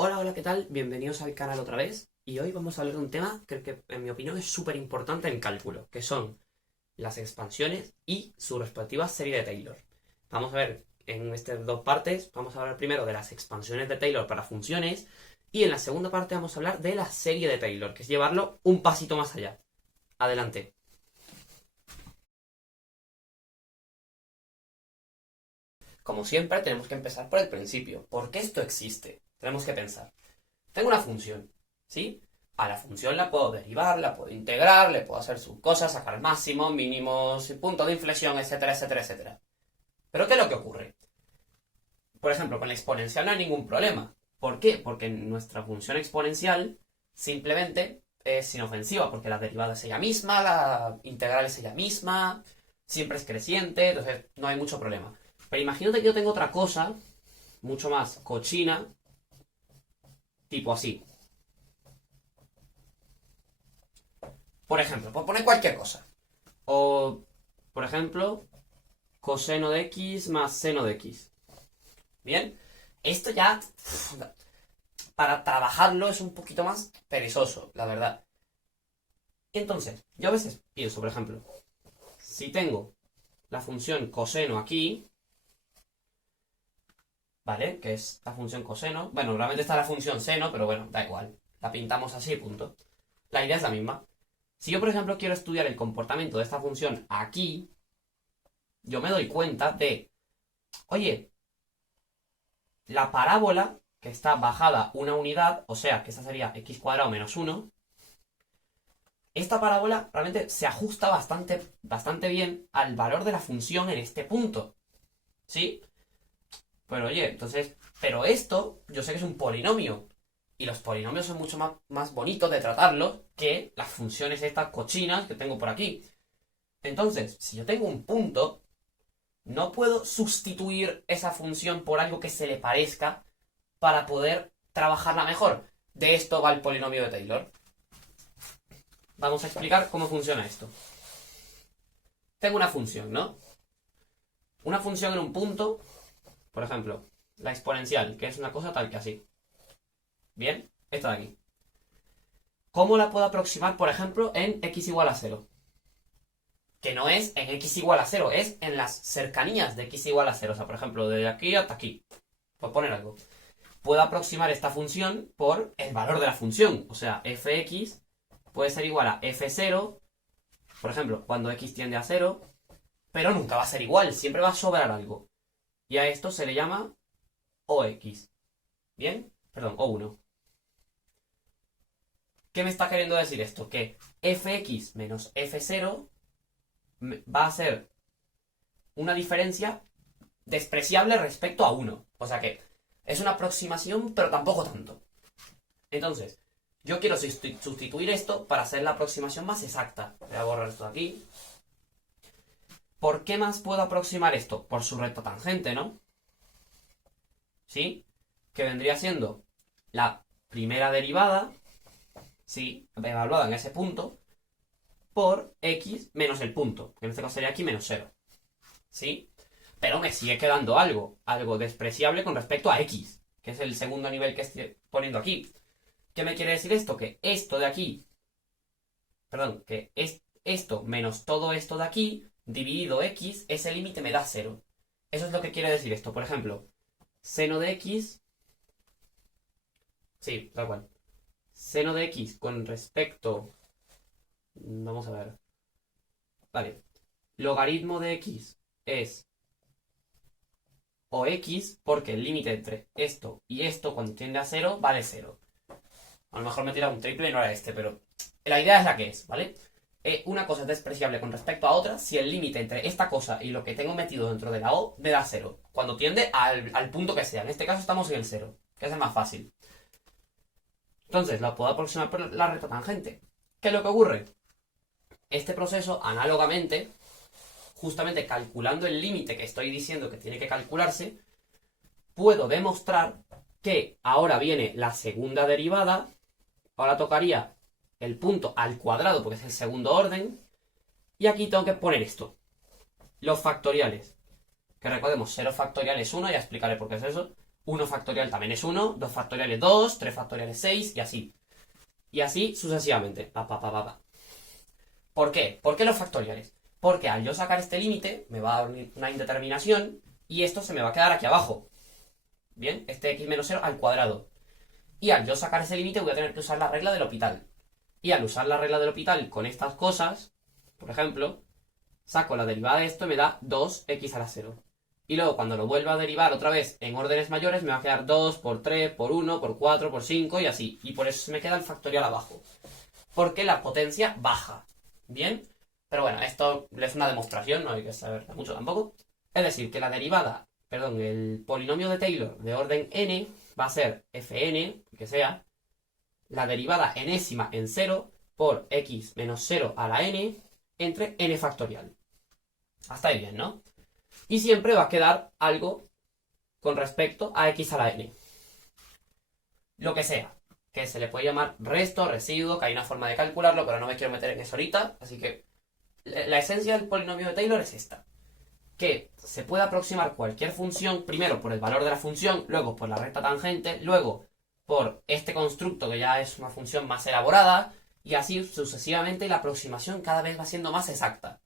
Hola, hola, ¿qué tal? Bienvenidos al canal otra vez. Y hoy vamos a hablar de un tema que en mi opinión es súper importante en cálculo, que son las expansiones y su respectiva serie de Taylor. Vamos a ver en estas dos partes, vamos a hablar primero de las expansiones de Taylor para funciones y en la segunda parte vamos a hablar de la serie de Taylor, que es llevarlo un pasito más allá. Adelante. Como siempre, tenemos que empezar por el principio. ¿Por qué esto existe? Tenemos que pensar. Tengo una función, ¿sí? A la función la puedo derivar, la puedo integrar, le puedo hacer sus cosas, sacar máximos, mínimos, punto de inflexión, etcétera, etcétera, etcétera. Pero ¿qué es lo que ocurre? Por ejemplo, con la exponencial no hay ningún problema. ¿Por qué? Porque nuestra función exponencial simplemente es inofensiva, porque la derivada es ella misma, la integral es ella misma, siempre es creciente, entonces no hay mucho problema. Pero imagínate que yo tengo otra cosa, mucho más cochina, tipo así. Por ejemplo, por poner cualquier cosa. O, por ejemplo, coseno de x más seno de x. Bien, esto ya, para trabajarlo es un poquito más perezoso, la verdad. Entonces, yo a veces pienso, por ejemplo, si tengo la función coseno aquí, ¿vale? Que es la función coseno. Bueno, realmente está la función seno, pero bueno, da igual. La pintamos así, punto. La idea es la misma. Si yo, por ejemplo, quiero estudiar el comportamiento de esta función aquí, yo me doy cuenta de, oye, la parábola que está bajada una unidad, o sea, que esta sería x cuadrado menos 1, esta parábola realmente se ajusta bastante bien al valor de la función en este punto. ¿Sí? Pero oye, entonces, pero esto yo sé que es un polinomio. Y los polinomios son mucho más bonitos de tratarlos que las funciones estas cochinas que tengo por aquí. Entonces, si yo tengo un punto, no puedo sustituir esa función por algo que se le parezca para poder trabajarla mejor. De esto va el polinomio de Taylor. Vamos a explicar cómo funciona esto. Tengo una función, ¿no? Una función en un punto, por ejemplo, la exponencial, que es una cosa tal que así. Bien, esta de aquí. ¿Cómo la puedo aproximar, por ejemplo, en x igual a 0? Que no es en x igual a 0, es en las cercanías de x igual a 0. O sea, por ejemplo, de aquí hasta aquí. Por poner algo. Puedo aproximar esta función por el valor de la función. O sea, fx puede ser igual a f0, por ejemplo, cuando x tiende a 0, pero nunca va a ser igual, siempre va a sobrar algo. Y a esto se le llama ox. ¿Bien? Perdón, o1. ¿Qué me está queriendo decir esto? Que fx menos f0 va a ser una diferencia despreciable respecto a 1. O sea que es una aproximación, pero tampoco tanto. Entonces, yo quiero sustituir esto para hacer la aproximación más exacta. Voy a borrar esto de aquí. ¿Por qué más puedo aproximar esto? Por su recta tangente, ¿no? ¿Sí? Que vendría siendo la primera derivada, ¿sí? Evaluada en ese punto, por x menos el punto. Que en este caso sería aquí menos 0. ¿Sí? Pero me sigue quedando algo despreciable con respecto a x, que es el segundo nivel que estoy poniendo aquí. ¿Qué me quiere decir esto? Que esto de aquí, perdón, que es esto menos todo esto de aquí, dividido x, ese límite me da 0. Eso es lo que quiere decir esto. Por ejemplo, seno de x, sí, tal cual. Seno de x con respecto, vamos a ver, vale, logaritmo de x es o x porque el límite entre esto y esto cuando tiende a 0 vale 0. A lo mejor me tira un triple y no era este, pero la idea es la que es, ¿vale? Una cosa es despreciable con respecto a otra si el límite entre esta cosa y lo que tengo metido dentro de la O me da 0. Cuando tiende al punto que sea. En este caso estamos en el 0, que es el más fácil. Entonces, la puedo aproximar por la recta tangente. ¿Qué es lo que ocurre? Este proceso, análogamente, justamente calculando el límite que estoy diciendo que tiene que calcularse, puedo demostrar que ahora viene la segunda derivada. Ahora tocaría el punto al cuadrado porque es el segundo orden. Y aquí tengo que poner esto. Los factoriales. Que recordemos, 0 factorial es 1, ya explicaré por qué es eso. 1 factorial también es 1, 2 factoriales 2, 3 factoriales 6 y así. Y así sucesivamente. ¿Por qué? ¿Por qué los factoriales? Porque al yo sacar este límite me va a dar una indeterminación y esto se me va a quedar aquí abajo. Bien, este x menos 0 al cuadrado. Y al yo sacar ese límite voy a tener que usar la regla del L'Hopital. Y al usar la regla del L'Hopital con estas cosas, por ejemplo, saco la derivada de esto y me da 2x a la 0. Y luego cuando lo vuelva a derivar otra vez en órdenes mayores me va a quedar 2 por 3, por 1, por 4, por 5 y así. Y por eso se me queda el factorial abajo. Porque la potencia baja. ¿Bien? Pero bueno, esto es una demostración, no hay que saber mucho tampoco. Es decir, que la derivada, perdón, el polinomio de Taylor de orden n va a ser fn, que sea, la derivada enésima en 0 por x menos 0 a la n entre n factorial. Hasta ahí bien, ¿no? Y siempre va a quedar algo con respecto a x a la n. Lo que sea, que se le puede llamar resto, residuo, que hay una forma de calcularlo, pero no me quiero meter en eso ahorita, así que la esencia del polinomio de Taylor es esta. Que se puede aproximar cualquier función, primero por el valor de la función, luego por la recta tangente, luego por este constructo que ya es una función más elaborada, y así sucesivamente la aproximación cada vez va siendo más exacta.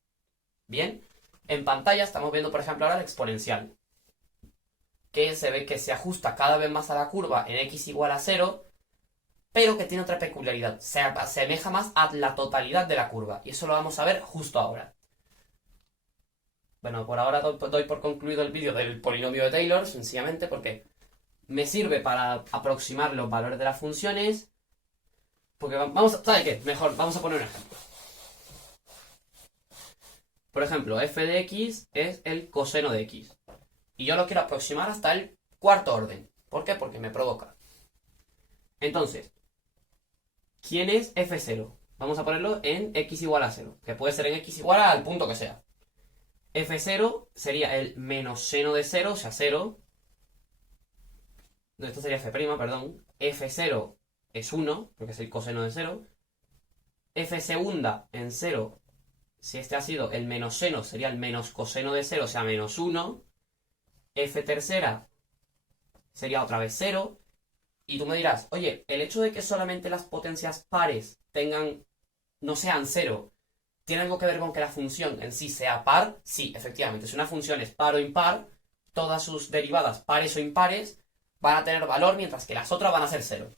Bien, en pantalla estamos viendo por ejemplo ahora el exponencial, que se ve que se ajusta cada vez más a la curva en x igual a 0, pero que tiene otra peculiaridad, se asemeja más a la totalidad de la curva, y eso lo vamos a ver justo ahora. Bueno, por ahora doy por concluido el vídeo del polinomio de Taylor, sencillamente porque me sirve para aproximar los valores de las funciones. Porque ¿sabe qué? Mejor, vamos a poner un ejemplo. Por ejemplo, f de x es el coseno de x. Y yo lo quiero aproximar hasta el cuarto orden. ¿Por qué? Porque me provoca. Entonces, ¿quién es f0? Vamos a ponerlo en x igual a 0. Que puede ser en x igual al punto que sea. f0 sería el menos seno de 0, o sea 0. No, esto sería f', perdón. f0 es 1, porque es el coseno de 0. f segunda en 0, si este ha sido el menos seno, sería el menos coseno de 0, o sea menos 1. f tercera sería otra vez 0. Y tú me dirás, oye, el hecho de que solamente las potencias pares no sean 0, ¿tiene algo que ver con que la función en sí sea par? Sí, efectivamente. Si una función es par o impar, todas sus derivadas pares o impares van a tener valor, mientras que las otras van a ser 0.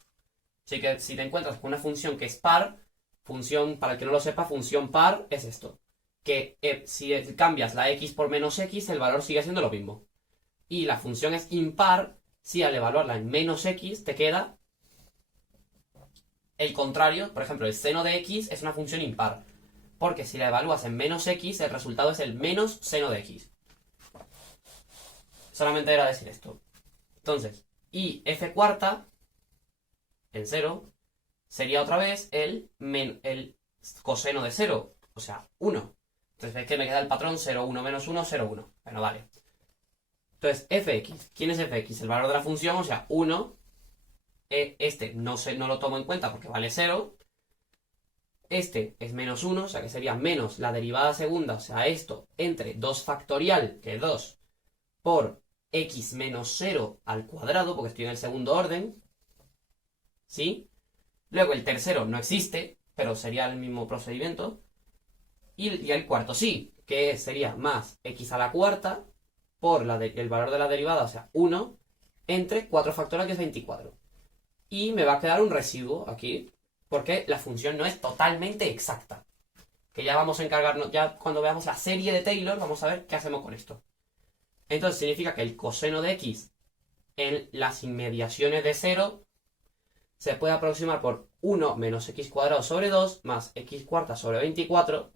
Así que si te encuentras con una función que es par, para el que no lo sepa, función par es esto. Que si cambias la x por menos x, el valor sigue siendo lo mismo. Y la función es impar, si al evaluarla en menos x te queda el contrario. Por ejemplo, el seno de x es una función impar. Porque si la evalúas en menos x, el resultado es el menos seno de x. Solamente era decir esto. Entonces, y f cuarta, en 0, sería otra vez el coseno de 0, o sea, 1. Entonces ves que me queda el patrón 0, 1, menos 1, 0, 1. Bueno, vale. Entonces, fx. ¿Quién es fx? El valor de la función, o sea, 1. Este no lo tomo en cuenta porque vale 0. Este es menos 1, o sea que sería menos la derivada segunda, o sea, esto, entre 2 factorial, que es 2, por x menos 0 al cuadrado, porque estoy en el segundo orden. ¿Sí? Luego el tercero no existe, pero sería el mismo procedimiento. Y el cuarto sí, que sería más x a la cuarta por el valor de la derivada, o sea, 1, entre 4 factorial, que es 24. Y me va a quedar un residuo aquí, porque la función no es totalmente exacta. Que ya vamos a encargarnos, ya cuando veamos la serie de Taylor, vamos a ver qué hacemos con esto. Entonces significa que el coseno de x en las inmediaciones de 0 se puede aproximar por 1 menos x cuadrado sobre 2 más x cuarta sobre 24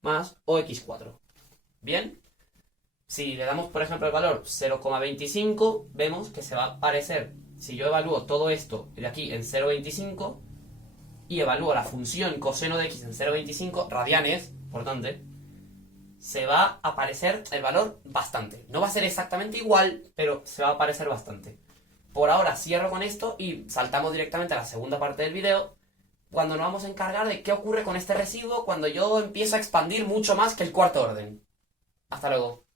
más OX4. ¿Bien? Si le damos, por ejemplo, el valor 0,25, vemos que se va a parecer, si yo evalúo todo esto de aquí en 0,25 y evalúo la función coseno de x en 0,25 radianes, importante, se va a parecer el valor bastante. No va a ser exactamente igual, pero se va a parecer bastante. Por ahora cierro con esto y saltamos directamente a la segunda parte del video, cuando nos vamos a encargar de qué ocurre con este residuo cuando yo empiezo a expandir mucho más que el cuarto orden. Hasta luego.